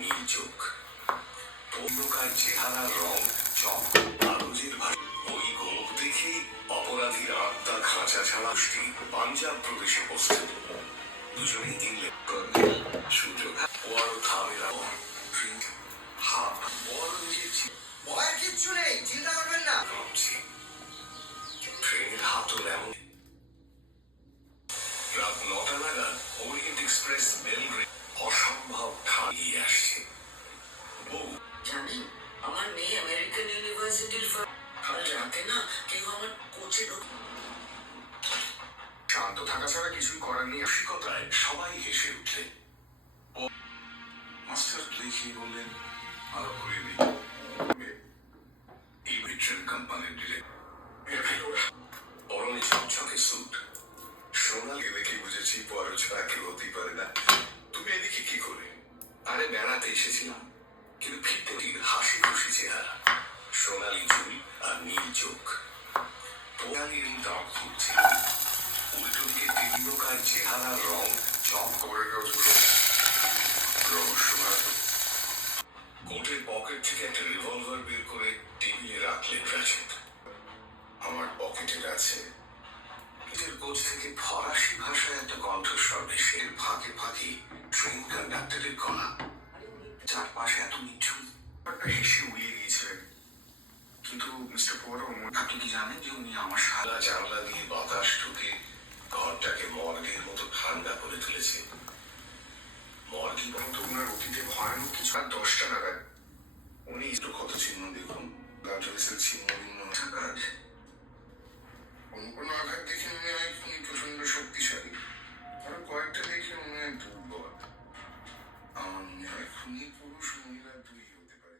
নীল চোখ, অন্ধকার চেহারার রং চক, কাগজের ভাষা। ওই গোপ দেখেই অপরাধীর আত্মা খাঁচা ছাড়া পাঞ্জাব প্রদেশে উপস্থিত। দুজনেই ইংল্যান্ড সুযোগ বড় থামেরা হাত বড় নিজের ভয়ের কিচ্ছু নেই, চিন্তা করবেন না। ট্রেনের হাতল এমন রাত 9টা নাগাদ ওরিয়েন্ট এক্সপ্রেস বেলগ্রেড অসম্ভব ঠাড়িয়ে আসছে। বউ জানেন, আমার মেয়ে আমেরিকান ইউনিভার্সিটির রাতে না কেউ আমার কোচে শান্ত থাকা ছাড়া কিছুই করার নেই। রসিকতায় সবাই হেসে উঠলেন। মাস্টার লিখিয়ে বললেন, আরো করে দিই। এই ট্রেন কোম্পানির ডিরেক্টর পরনে ঝকঝকে স্যুট, সোনালি দেখে বুঝেছি বড় ছাড়া কেউ হতেই পারে না। তুমি এদিকে কি করে? আরে বেড়াতে এসেছিলাম। কিন্তু ফিরতে হাসি খুশি চেহারা, সোনালি চুল আর নীল চোখ। পোড়ালির দাঁত ফুটছে। উল্টো দিকে তীব্রকার চেহারার রং চক করে রহস্যময়। কোটের পকেট থেকে একটা রিভলভার বের করে টেবিলে রাখলেন রাজীব। আমার পকেটের আছে। নিজের কোচ থেকে ফরাসি ভাষায় একটা কণ্ঠস্বর ভেসে ফাঁকে ফাঁকে ট্রেন কন্ডাক্টরের গলা। চারপাশে এত নিচ্ছুম একটা হেসে উড়িয়ে দিয়েছিলেন। কিন্তু মিস্টার পরম, আপনি কি জানেন যে উনি আমার সারা জানলা দিয়ে বাতাস ঢুকে ঘরটাকে মর্গের মতো ঠান্ডা করে তুলেছে। মর্গি বন্ধ ওনার অতীতে ভয়ানক কিছু। আর 10টা নাগাদ উনি কত চিহ্ন দেখুন, গার্জেন্সের ছিন্ন ভিন্ন কাজ। কোনো আঘাত দেখে মনে হয় উনি প্রচন্ড শক্তিশালী, আরো কয়েকটা দেখে মনে হয় দুর্বল। আমার মনে হয় খুনি পুরুষ মহিলা দুই হতে পারে।